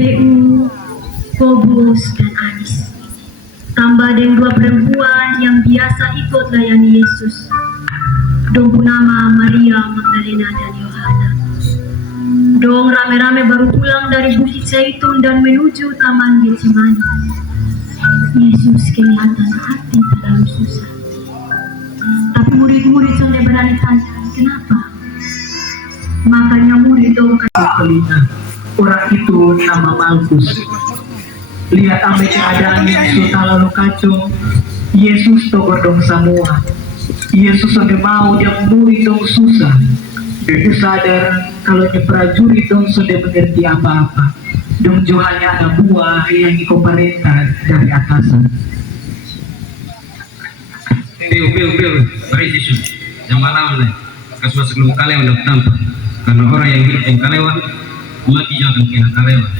PU, Kobus, dan Anis. Tambah dengan 2 perempuan yang biasa ikut layani Yesus. Dong nama Maria Magdalena dan Yohana. Dong rame-rame baru pulang dari Bukit Zaitun dan menuju Taman Getsemani. Yesus kelihatan hati terlalu susah. Tapi murid-murid sudah berani tanya, kenapa? Makanya murid dong telinga. Orang itu nama Malkus. Lihat ambil keadaan yang sudah lalu kacau. Yesus togor dong semua. Yesus sudah mau dia murid dong susah. Dia sadar kalau dia prajurit dong sudah mengerti apa-apa. Dong jo hanya ada buah yang ikut perintah dari atasan. Bil, mari Yesus. Yang malam nih, kasus sebelum kalian udah tampak. Karena orang yang hidup yang kalewan, mati jangan kena kalewan.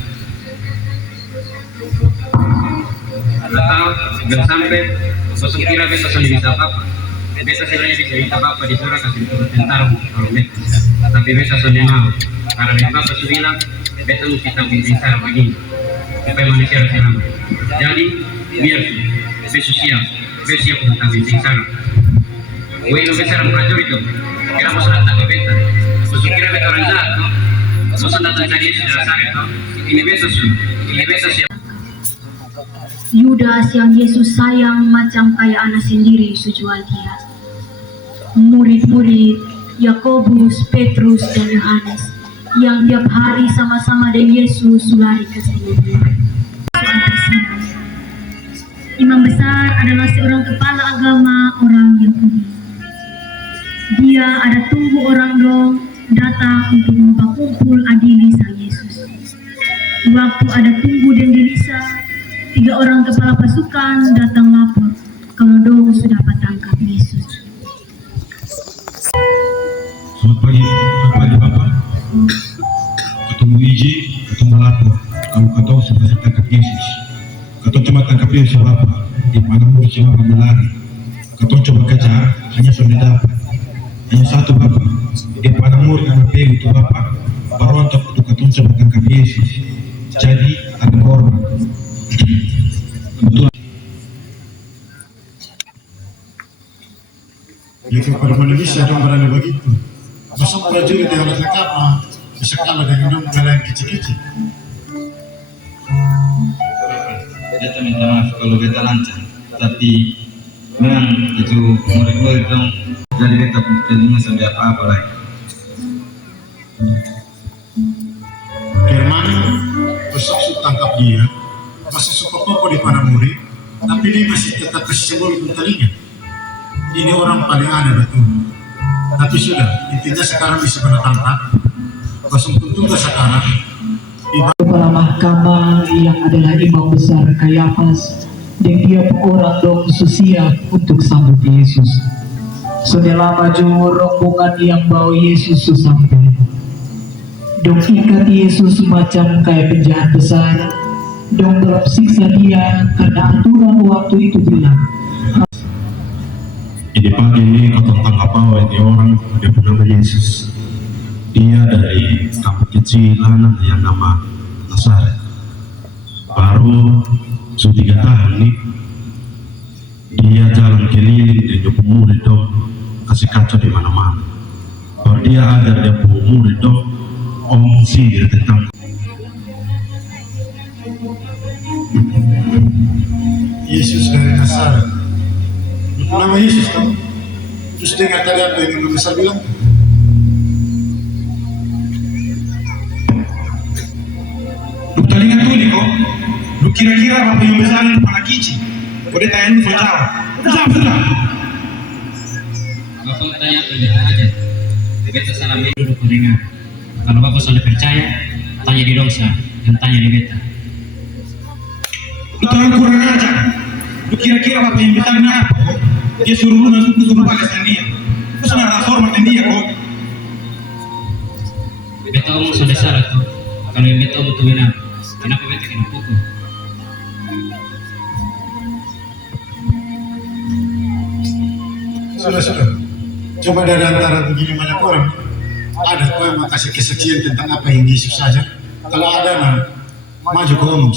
Atau jangan sampai sosok kira beta sendiri bisa apa-apa. Beta sebenarnya bisa bisa apa-apa di surga kasih turun tentara kalau beta. Tapi beta sendiri mau. Karena yang bapak sudah bilang, beta mesti tampil besar begini. Supaya manusia harus selamat. Jadi biar besok siap untuk tampil besar. Weno besar prajurit itu. Kira mau datang ke beta. Kira beta orang jahat. Mau datang ke dia sudah sakit. Ini besok siap. Yudas yang Yesus sayang macam kayak anak sendiri sejual dia. Murid-murid Yakobus, Petrus, dan Yohanes yang tiap hari sama-sama dengan Yesus lari ke sini. Imam besar adalah seorang kepala agama orang Yahudi. Dia ada tunggu orang dong datang untuk membakumpul adili sang Yesus. Waktu ada tunggu dan Delisa, 3 orang kepala pasukan datang lapor kalau dong sudah tangkap Yesus. Selamat pagi Bapak. Ketemu Iji, ketemu lapor. Kalau kau sudah tangkap Yesus. Kau cuma tangkap Yesus Bapak. Di mana murid cuma berlari. Kau coba kejar, hanya sudah dapat. Hanya satu Bapak. Di mana murid yang PU itu Bapak. Berontak untuk kau coba tangkap Yesus. Jadi ada korban. Betul. Ya kepada Indonesia dong berani begitu. Masa prajurit yang lengkap bisa kalah dengan dong mengalami kecil-kecil. Beta minta maaf kalau beta lancang, tapi memang itu murid-murid dong. Jadi beta punya sampai apa-apa lagi. Firman besok tangkap dia, masih suka pokok di para murid, tapi dia masih tetap kasih simbol di telinga. Ini orang paling ada betul. Tapi sudah, intinya sekarang bisa kena tangkap. Langsung tunggu sekarang. Kepala mahkamah yang adalah imam besar Kayafas dan dia orang dong siap untuk sambut Yesus. Sudah lama juga rombongan yang bawa Yesus sampai. Dong ikat Yesus macam kayak penjahat besar. Dong dalam siksa dia karena aturan waktu itu bilang. Jadi pagi ini kau tentang apa ini orang dia bernama Yesus. Dia dari kampung kecilan yang nama Nazaret. Baru sudah 3 tahun nih dia jalan keliling dan dia murid dong kasih kacau di mana-mana. Kalau dia ajar dia murid dong omong sihir tentang Yesus dari Nazaret. Nama Yesus kan? Terus dengar tadi apa yang Imam besar bilang? lu telinga tuli kok. Lu kira-kira apa yang besar itu anak kici? Kau dia tanya lu jawab. Jawab sudah. Bapak tanya ke beta aja. Beta salam dulu pendengar. Kalau bapak sudah percaya, tanya di dosa dan tanya di beta. Lu terlalu kurang ajar. Lu kira-kira apa yang besar ini apa kok? Dia suruh lu masuk suruh pakai sendiri. Lu sudah rasa hormat dia kok. Beta omong sudah salah tuh. Kalau yang beta omong itu benar, kenapa beta kena pukul? Sudah. Coba dari antara begini banyak orang, ada kau yang mau kasih kesaksian tentang apa yang Yesus ajar? Kalau ada, Maju ke umum.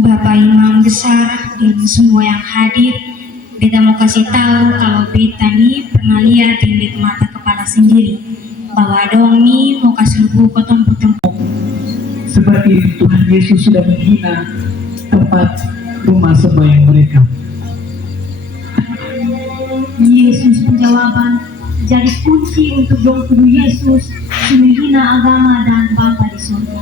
Bapak Imam Besar dan semua yang hadir, beta mau kasih tahu kalau beta nih pernah lihat di mata kepala sendiri bahwa dong nih mau kasih lubu potong Seperti Tuhan Yesus sudah menghina tempat rumah sembahyang mereka. Yesus penjawaban jadi kunci untuk dong kudu Yesus menghina agama dan Bapa di surga,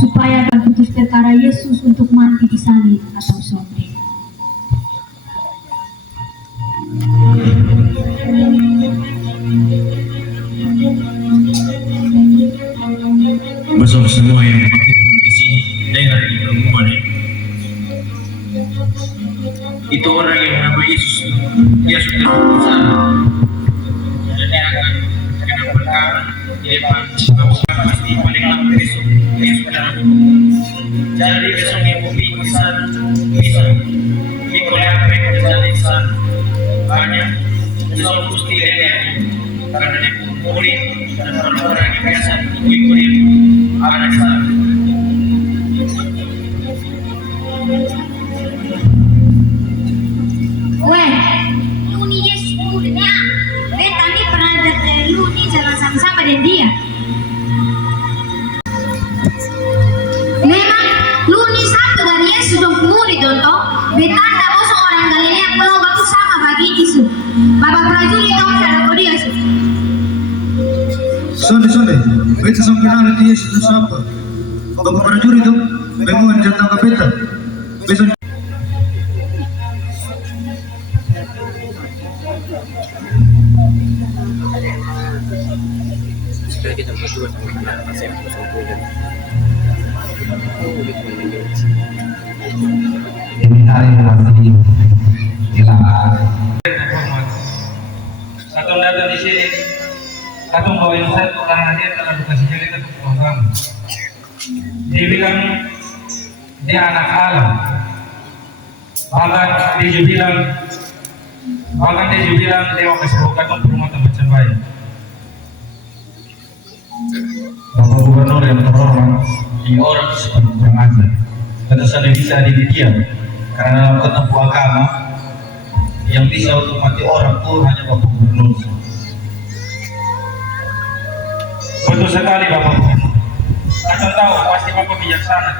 supaya dapat putus perkara Yesus untuk mati di salib atau sorga. Besok semua yang berkumpul di sini dengar di pengumuman ini. Itu orang yang bernama Yesus, dia sudah berusaha dan dia akan kena perkara di depan pasti paling lama besok dia sudah. Jadi besok yang mungkin di sana bisa ikut apa yang terjadi di sana banyak besok mesti dia karena dia kumpulin dan orang-orang yang biasa ikut ada di sana. Weh, lu nih Yes, udah beta nih pernah lihat lu nih jalan sama-sama dengan dia. Memang lu nih satu dari Yesus dong murid dong toh. Beta tak bosok orang Galilea kalau waktu sama bagi Yesu. Bapak prajurit tahu cara kau dia sih. Sonde, beta sampai nanti Yesus itu siapa? Bapak prajurit itu memang jatah ke beta. Besok Kita berdua sama saya ini hari masih hilang. satu datang di sini, satu bawain satu karena dia telah dikasih cerita ke program. Dia bilang dia anak alam, bahkan dia juga bilang dia mau kasih buka ke rumah macam baik. Bapak Gubernur yang terhormat, Ini orang seperti kurang ajar. tentu saja bisa didiam karena dalam ketemu agama yang bisa untuk mati orang tuh hanya Bapak Gubernur. Betul sekali Bapak Gubernur. Kacau tahu pasti Bapak bijaksana.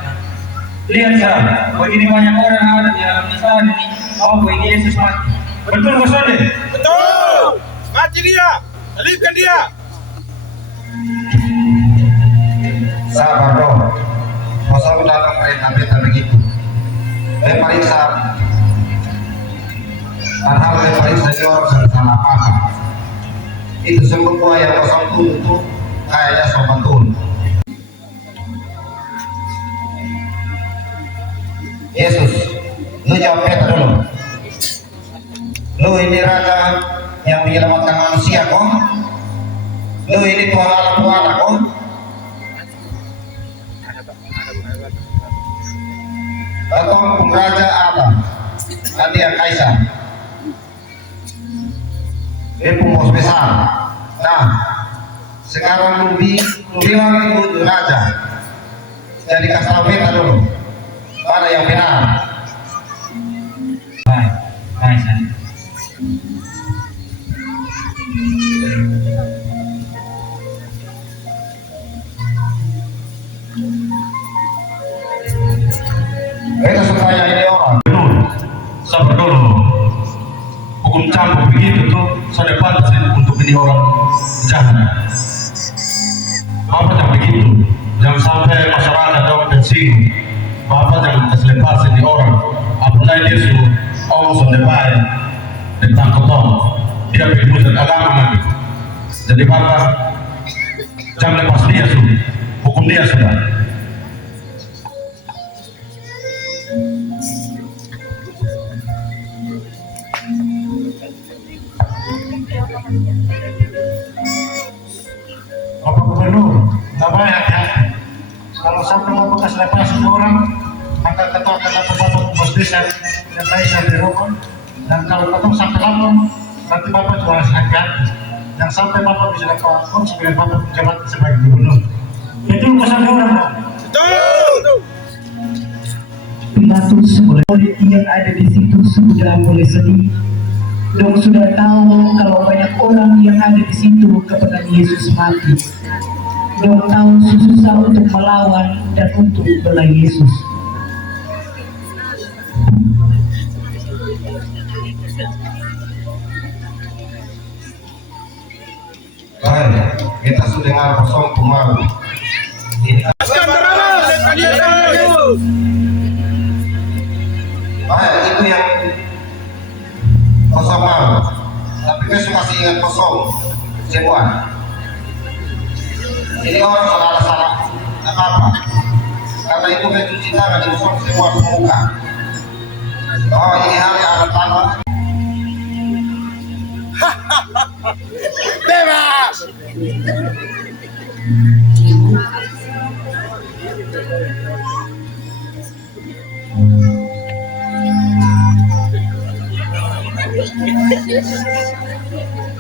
Lihat saja, begini banyak orang ada di dalam sana ini. Oh, ini Yesus mati. Betul Mas Sonde? Betul! Mati dia! Salibkan dia! Sabar dong. Masa datang perintah beta begitu. Periksa. Hal-hal periksa itu orang salah paham. Itu semua yang kosong itu kayaknya sopan tun. Yesus, lu jawab beta dulu. Lu ini raja yang menyelamatkan manusia kok. Lu ini Tuhan Allah Tuhan kok. Atau pengraja Allah dan dia kaisar. Dia pembos besar. Nah, sekarang lu bilang itu raja. Jadi kasih beta dulu. Mana yang benar? Baik, baik saya. Beta supaya ini orang. Sabar dulu. Hukum campur begitu tuh sudah pantas untuk ini orang jahat. Bapak jangan begitu. Jangan sampai masyarakat dong tersinggung. Bapak jangan kasih lepas ini orang. Apalagi dia suruh orang sudah baik tentang ketong. Dia pilih dan agama lagi. Jadi Bapak jangan lepas dia sudah. Hukum dia sudah. Bapak Gubernur, nggak banyak ya. Kalau sampai mau bekas lepas orang, maka ketua akan lapor Bapak Bos Desa dan Kaisar di Rokon. Dan kalau ketemu sampai lapor, nanti Bapak juga harus hati-hati. yang sampai Bapak bisa dapat sebagai Bapak menjabat sebagai gubernur. Itu kesannya orang. Betul. Pilatus oleh yang ada di situ sudah mulai sedih. Dong sudah tahu kalau banyak orang yang ada di situ kepada Yesus mati. Dong tahu susah untuk melawan dan untuk bela Yesus. Baik, kita sudah dengar kosong pemalu. Baik, itu yang kosong malu. Tapi besok masih ingat kosong semua. Ini orang salah apa-apa. Karena itu mencuci tangan di kosong semua pemuka. Oh, ini hari anak tanah. Bebas.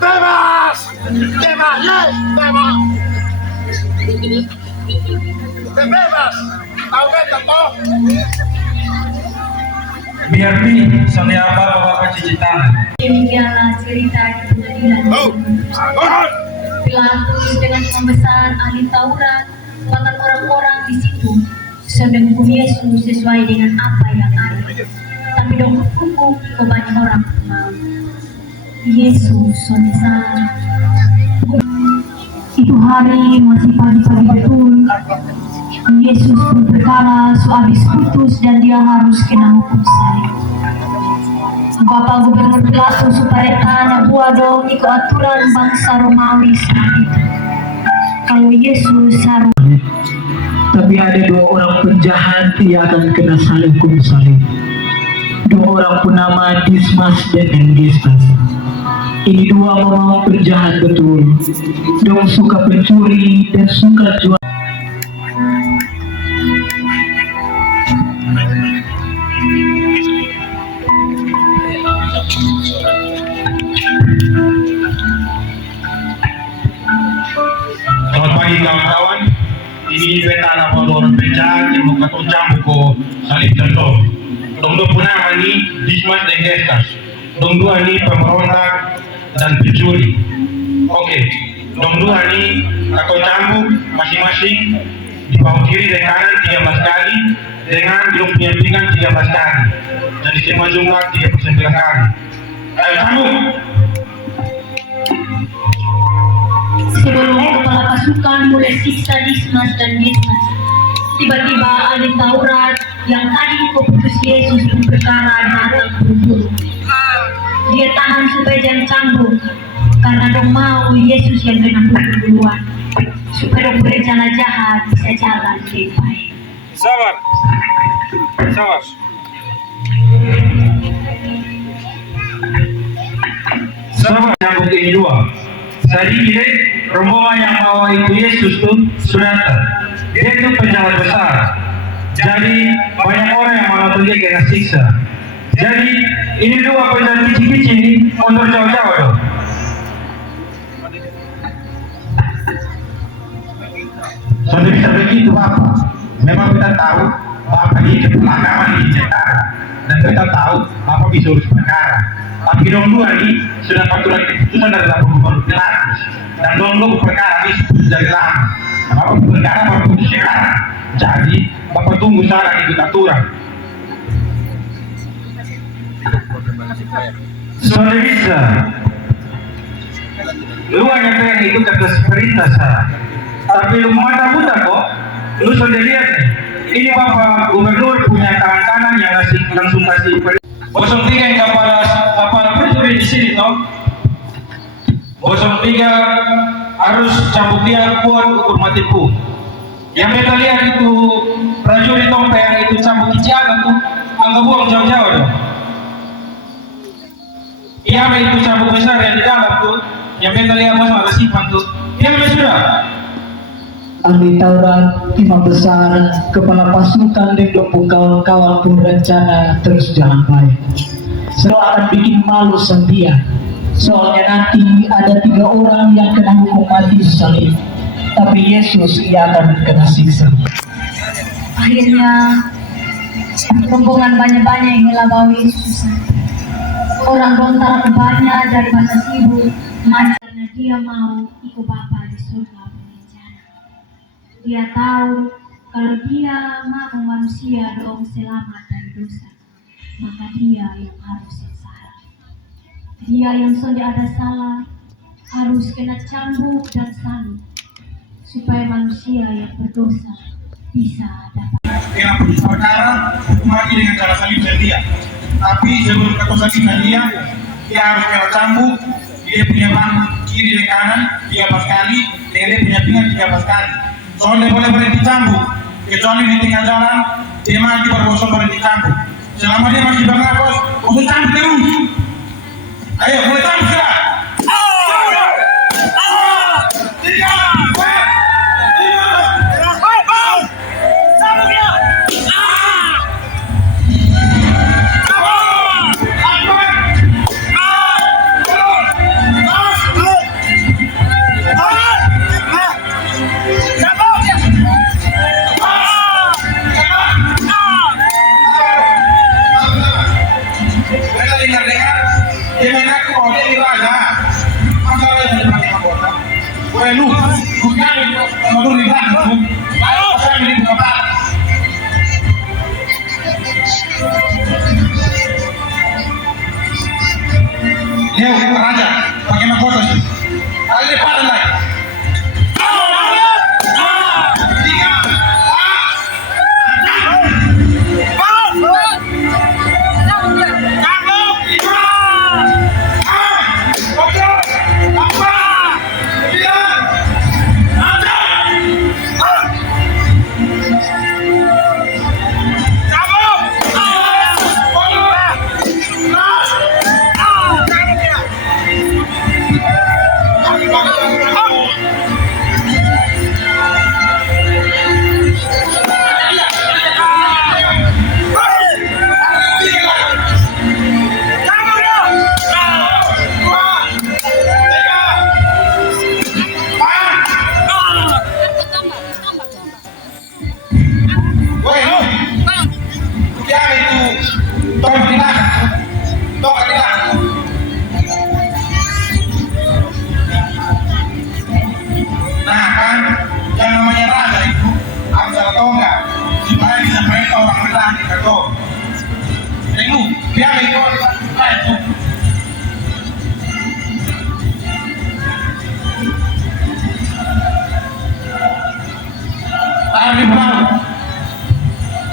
Bebas. Bebas. Yes, bebas. Bebas. Tahu kan toh? Biar nih, sampai apa bapak cuci tangan. Demikianlah cerita di pengadilan. Pilatus dengan membesar ahli Taurat, bahkan orang-orang di situ sedang menghukum Yesus sesuai dengan apa yang ada. Tapi dong hukum kebanyakan orang mau. Yesus sonisah. Itu hari masih pagi-pagi betul. Yesus berperkara sehabis putus dan dia harus kena hukum salib. Bapak Gubernur Pilatus supaya tanah buah dong ikut aturan bangsa Romawi saat itu. Kalau Yesus harus. Tapi ada dua orang penjahat yang akan kena hukum salib. Dua orang penama Dismas dan Gestas. Ini dua memang penjahat betul. Dong suka pencuri dan suka jual. Selamat pagi kawan-kawan. Ini beta nama orang penjahat yang mau katong campur ko salib contoh. Dong dua punama ni Dismas dan Gestas. Dong dua ni pemberontak dan pencuri. Oke. Dong dua ni katong campur masing-masing di bawah kiri dan kanan 13 kali dengan dong punya pinggang 13 kali dan di semua jumlah 39 kali. Ayo sambung. Sebelum kepala pasukan mulai siksa Dismas dan Gestas, tiba-tiba ahli Taurat yang tadi keputus Yesus berperkara datang buru-buru. Dia tahan supaya jangan cambuk, karena dong mau Yesus yang kena hukum duluan, supaya dong berencana jahat bisa jalan lebih baik. Sabar. Sabar. Sama yang ini dua. Tadi ini rombongan yang bawa itu Yesus tuh sudah dia itu penjahat besar. Jadi banyak orang yang malah pergi kena siksa. Jadi ini dua penjahat kecil-kecil ini mundur jauh-jauh dong. Sudah bisa begitu Bapak. Memang kita tahu Bapak ini kepelakaman di Jakarta dan kita tahu Bapak bisa urus perkara. Tapi dong dua ini sudah paturan keputusan dari Bapak Gubernur Pilatus dan dong dua perkara ini sudah dari lama. Bapak perkara Bapak putus sekarang. Jadi Bapak tunggu salah ikut aturan. Sudah bisa. Lu hanya pengen ikut atas perintah saya. Tapi lu mata buta kok. Lu sudah lihat nih. Ini Bapak Gubernur punya tangan kanan yang langsung kasih perintah. 03 yang kepala pencuri di sini toh. 03 harus cabut dia kuat ukur mati pun. Yang kita lihat itu prajurit tompe yang itu cabut kiciakan tuh, angka buang jauh-jauh dong. Iya itu cabut besar yang di dalam tuh, yang kita lihat mas ada simpan tuh. Dia sudah. Ahli Taurat, imam besar, kepala pasukan dan kawan-kawan pun rencana terus jalan baik. Sedang akan bikin malu Santia. Soalnya nanti ada 3 orang yang kena hukum mati di salib, tapi Yesus ia akan kena siksa. Akhirnya rombongan banyak-banyak yang melampaui Yesus. Orang lontar banyak dari masa sibuk karena dia mau ikut Bapa di surga berencana. Dia tahu kalau dia mau manusia dong selamat dari dosa, maka dia yang harus sengsara. Dia yang sudah ada salah harus kena cambuk dan salib supaya manusia yang berdosa bisa dapat. Yang perkara mati dengan cara salibkan dia. Tapi sebelum kau salibkan dia harus kena cambuk. Dia punya bang kiri dan kanan 13 kali, dia punya pinggang 13 kali. Soalnya boleh berhenti cambuk, kecuali di tengah jalan dia mati baru bosok berhenti cambuk. Selama dia masih bernafas, bosok cambuk terus. Ayo, mulai cambuk sekarang. Lu, bukan menurut lihat, ayo saya ini buka. Leo, raja, pakai mahkota sih. Kali depan lagi.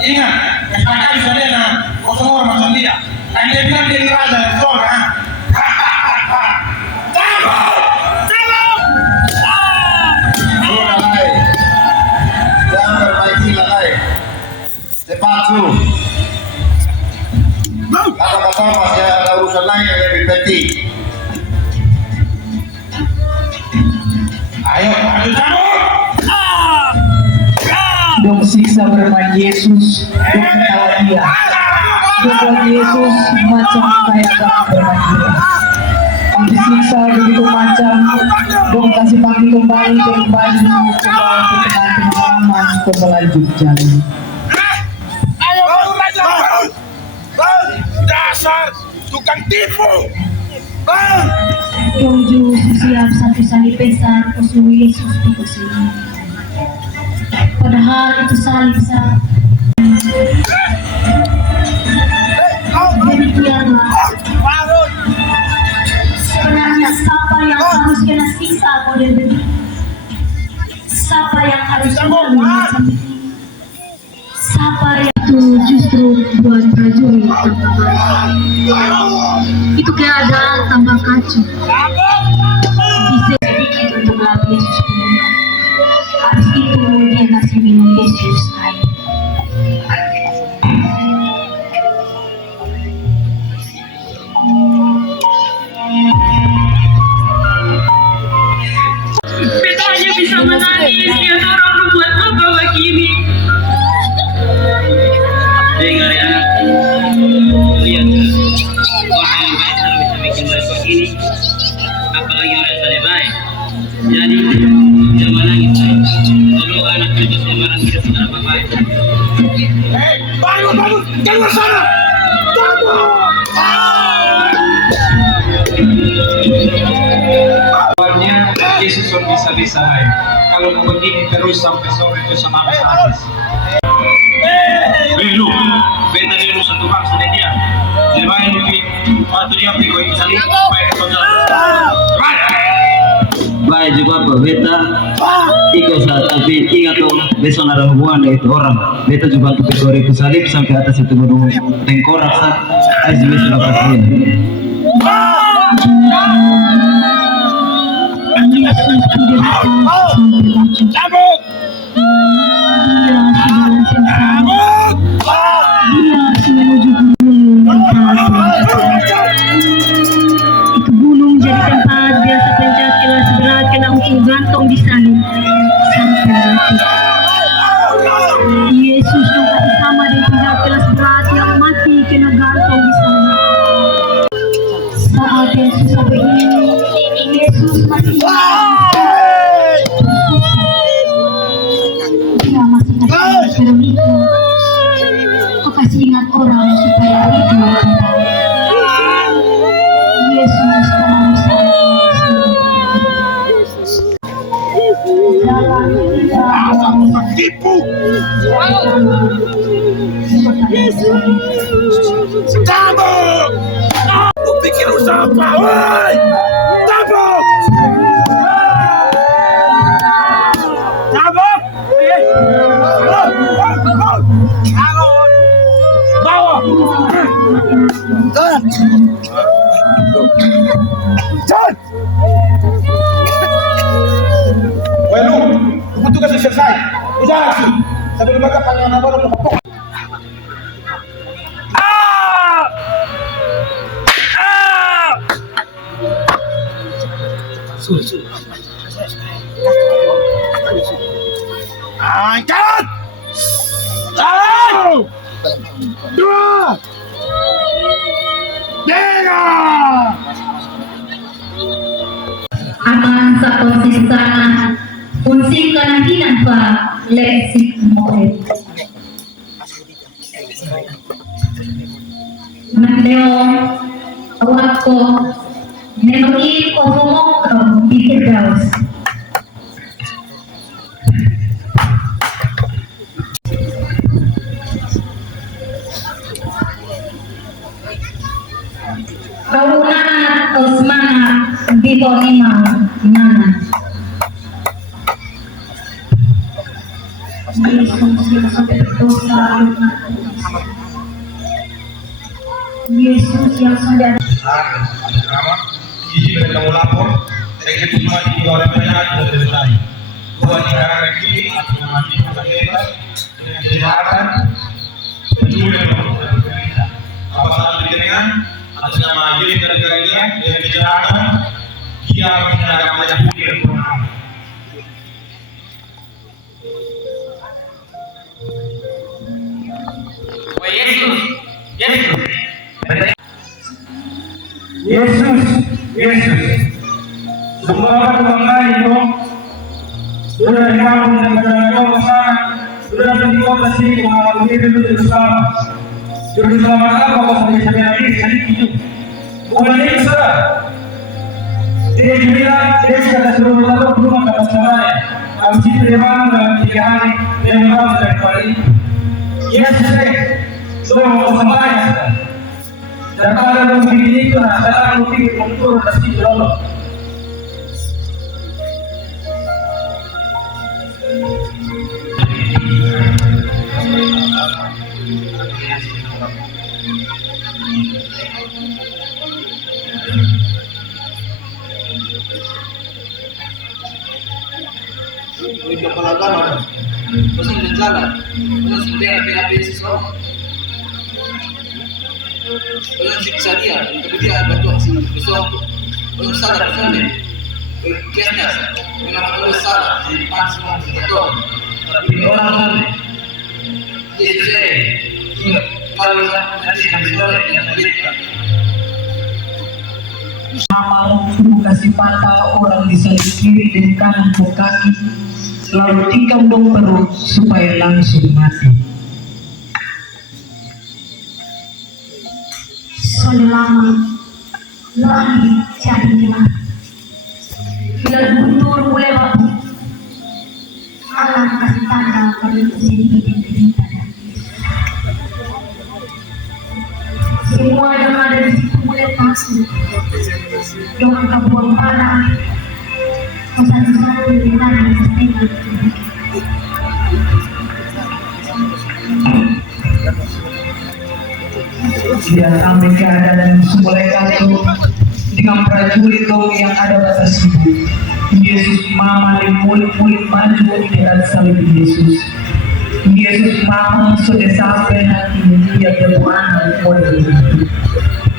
Ingat, kesalahan bisa dia nak kosong orang macam dia. Dan dia bilang dia raja di sorga. Jangan berbaiki lalai. Cepat su. Kata-kata masih ada urusan lain yang lebih penting. Ayo, ambil campur. Dong siksa bermain Yesus, dong ketawa dia. Dong buat Yesus macam kayak gak bermain dia. Ang disiksa begitu macam, dong kasih panggil kembali dong baju coba ke tengah pengalaman untuk melanjut jalan. Ayo, raja. Dasar tukang tipu. Dong ju siap satu salib besar kosong Yesus di kesini. Padahal itu salib besar. Demikianlah sebenarnya siapa yang harus kena siksa model begini? Siapa yang harus kena macam ini? Siapa yang itu justru buat prajurit tambah baik. Itu keadaan tambah kacau. Bisa sedikit untuk lalu Yesus penyembah. Habis itu dia kasih minum Yesus air. Beta hanya bisa menangis lihat orang berbuat apa begini. Dengar ya, lihat wah yang baik bisa bikin baik begini. bisa-bisa kalau begini terus sampai sore itu sama habis. Lu, beta dulu satu bangsa dia. Lebain di waktu dia pergi ke sana, baik ke saudara. Baik juga Pak, beta ikut saat tapi ingat dong besok ada hubungan dengan itu orang. Beta juga tuh ke salib sampai atas itu gunung tengkorak sa. Ayo besok dapat dia. Itu gunung jadi tempat biasa pencaki kelas berat kena ujung gantung di salib sampai mati. Yesus juga bersama dengan pencaki kelas berat yang mati kena gantung di sana. Saat Yesus sampai ini, Yesus masih dia masih kasih Veronica. Kau kasih ingat orang supaya hidup kembali. Yesus Lu pikir usaha apa, woi? Tabung! Tabung! Bawa! John! Woi lu, tugas sudah selesai. Udah langsung. Sebelum mereka kalian baru kepok. Angkat! Satu, dua, tiga. aman sa konsistana unsing kanahinan pa leksik mo Mandeo awak ko memory ko mo pikir daus Kaunaat o semangat dito ni Nana. Yesus yang sudah Isi bertemu lapor, eksekusi mati di bawah banyak sudah selesai. Dua negara negeri atau mati masa bebas dengan kejahatan, peduli dan pemerintah. Apa salah dengan atas nama diri dan negaranya dengan kejahatan, dia menghinakan banyak budi dan kemenangan. Yesus, semua kebanggaan itu sudah dikampung dan berjalan besar, sudah di kota sini mengalami diri bersama. Juru selamat apa kau sampai lagi sedikit itu? Bukan ini saudara. Dia bilang dia sudah suruh berlalu rumah kata saudaranya. Habis itu dia bangun dalam 3 hari dia bangun dari pagi. Yesus sudah mau sembahyang. Dan kalau ada begini itu, nah, saya akan pikir menurut pasti berolok. Itu pengalaman, bosan dan salah, bosan sudah ada sesuatu. Belum siksa dia, kemudian ada dosa besok, belum salah bersama, berkenas, mengenai belum salah, jadi maksimum betul. Tapi orang sana, Yesus ingat kalau nanti sekolah yang berbeda. Amal kasih mata orang di samping kiri dan kanan ke kaki, lalu tikam dong perut supaya langsung mati. selama langit jadi gelap. Bila guntur mulai akan kasih tanda pada sedikit yang derita. Semua yang ada di situ boleh masuk. Doang kabuang parah. Satu-satu dengan yang setengah. Dia ambil keadaan Sulaiman itu dengan prajurit yang ada batas ibu. Yesus mama dan murid-murid maju di atas salib Yesus. Yesus mama sudah sampai hati dia berbuana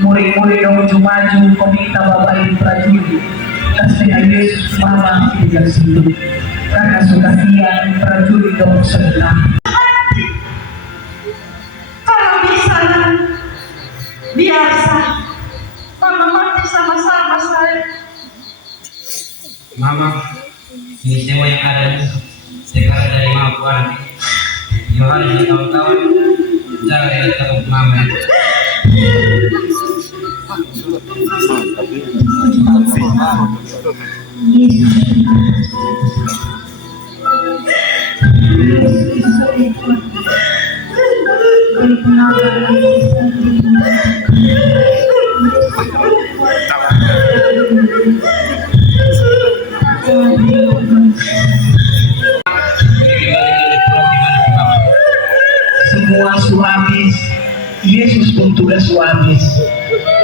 murid-murid dong maju komita bapak ibu prajurit. Kasih Yesus mama tidak situ karena sudah siang prajurit dong sedang. Kalau bisa biasa mama mati sama-sama saya. Mama, ini semua yang ada sekarang dari mama Puan. Yohanes dan kawan-kawan, jaga ya tetap mama. Semua suamis, Yesus pun tugas suamis.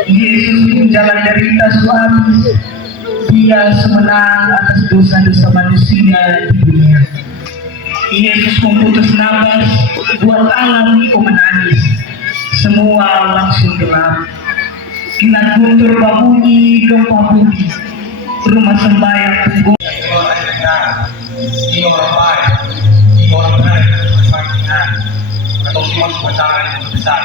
Yesus pun jalan derita suamis. Dia semenang atas dosa-dosa manusia di dunia. Yesus memutus nafas buat alam itu menangis. Semua langsung gelap. Kilat guntur babunyi gempa bumi. Rumah sembahyang tunggu. Ini orang baik, ini orang baik, semakin atau semua sementara yang besar.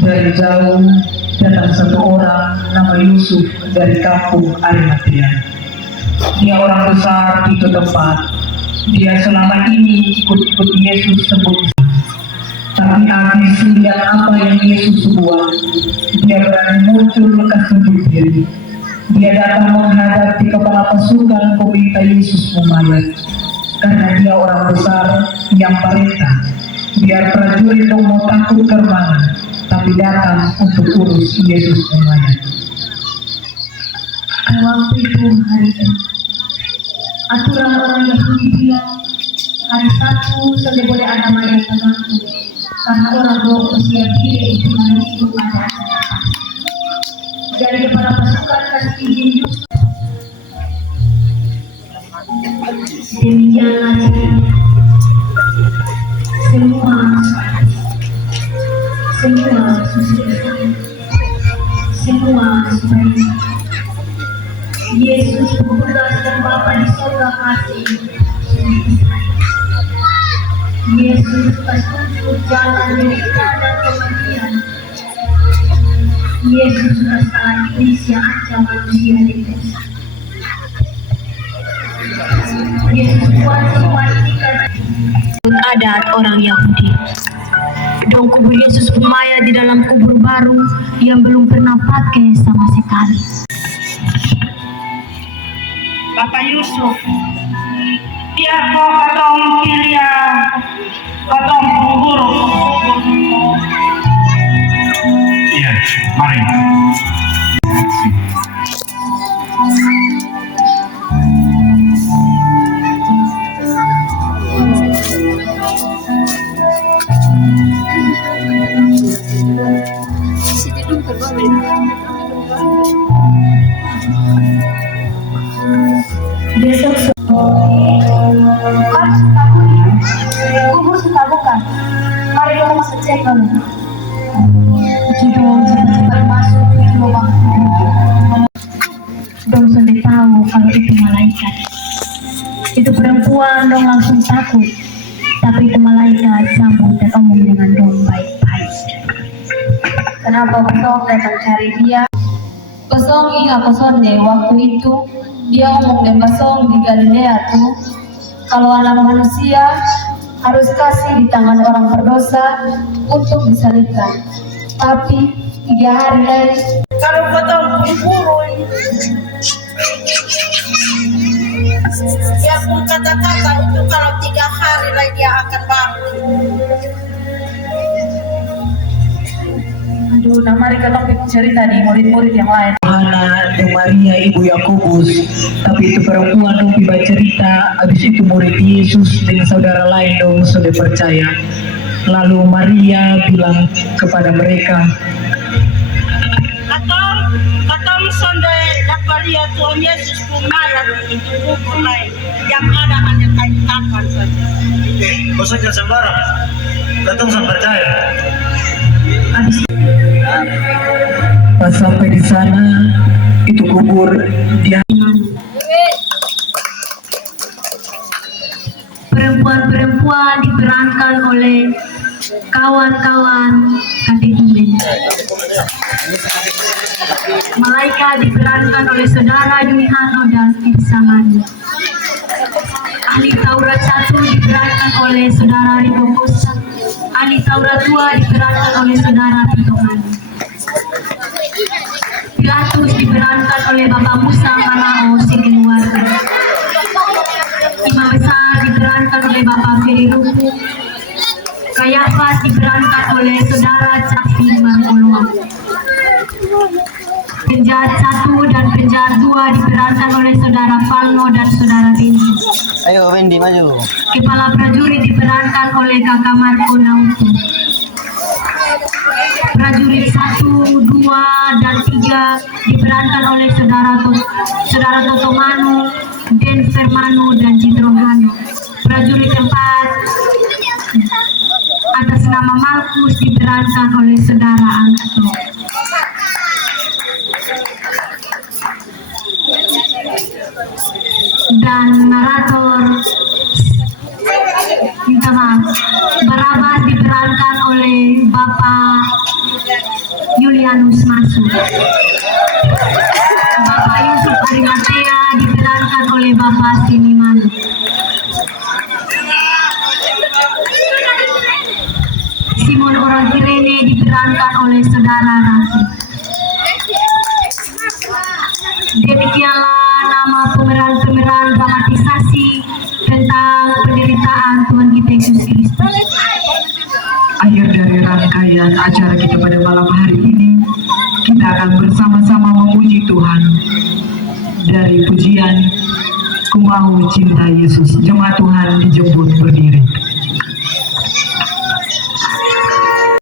Dari jauh datang satu orang nama Yusuf dari kampung Arimatea. Dia orang besar di itu tempat. Dia selama ini ikut-ikut Yesus sebut. Tapi habis lihat apa yang Yesus buat, dia berani muncul kasih diri. Dia datang menghadapi kepala pasukan pemerintah Yesus memayat. Karena dia orang besar yang perintah. Biar prajurit mau takut terbang, tapi datang untuk urus Yesus memayat. Waktu itu hari itu, aturan orang Yahudi bilang hari Sabtu saja boleh ada mayat tergantung, karena orang tua usia diri itu hari itu ada acara. Jadi kepada pasukan kasih izin Yusuf. Demikianlah semua sebaik. Yesus bertugas dan Bapa di surga kasih. Yesus petunjuk jalan derita dan kematian. Yesus sudah salah iblis yang ancam manusia di dosa. Yesus buat semua ini karena adat orang Yahudi. Dong kubur Yesus pemayat di dalam kubur baru yang belum pernah pakai sama sekali. Bapak Yusuf, biar kau katong kilia, katong kubur. Iya, mari. Besok kubur sudah buka. Mari kita masuk cek dulu. Kita cepat-cepat masuk ke lubang kubur. Dong sudah tahu kalau itu malaikat. Itu perempuan dong langsung takut. Tapi itu malaikat sambut dan omong dengan dong baik-baik. Kenapa Besok datang cari dia? Kosong ingat kosong deh waktu itu dia ngomong dan basong di Galilea tuh kalau anak manusia harus kasih di tangan orang berdosa untuk disalibkan. Tapi 3 hari lagi Kalau kau tahu buru Dia pun kata-kata itu kalau 3 hari lagi dia akan bangkit. Aduh, nah mari kita cerita nih murid-murid yang lain. Yohana dan Maria ibu Yakobus, tapi itu perempuan dong tiba cerita, habis itu murid Yesus dengan saudara lain dong sudah percaya. Lalu Maria bilang kepada mereka, Katong sonde dapat lihat Tuhan Yesus mayat itu kubur lain yang ada hanya kain kafan saja. Maksudnya sembarang, katong sama percaya. pas sampai di sana itu kubur dia. Perempuan-perempuan diperankan oleh kawan-kawan katechumen. Malaikat diperankan oleh saudara Yuliano dan Ibsamani. Ahli Taurat 1 diperankan oleh saudara Rico Costa. Ahli Taurat 2 diperankan oleh saudara Tito Mani. Pilatus diperankan oleh Bapak Musa Manao Sigenuarga. Imam Besar diperankan oleh Bapak Ferry Ruku. Kayafas diperankan oleh saudara Cafi Markoloa. Penjahat 1 dan penjahat 2 diperankan oleh saudara Falno dan saudara Benji. Ayo Wendy maju. Kepala prajurit diperankan oleh kakak Marco Nautu. Prajurit 1, 2, dan 3 diperankan oleh saudara Toto Manu, Den Fermanu, dan Jidrohano. Prajurit 4 atas nama Markus diperankan oleh saudara Anto. Dan narator minta maaf, Barabas diperankan oleh Bapak Julianus Masuk. Bapak Yusuf Arimatea diperankan oleh Bapak Siniman. Simon orang Kirene diperankan oleh saudara Rafi. Demikianlah nama pemeran-pemeran dramatisasi tentang penderitaan Tuhan kita Yesus Kristus. Akhir dari rangkaian acara kita pada malam hari ini, kita akan bersama-sama memuji Tuhan dari pujian Ku Mau Cinta Yesus. Jemaat Tuhan dijemput berdiri.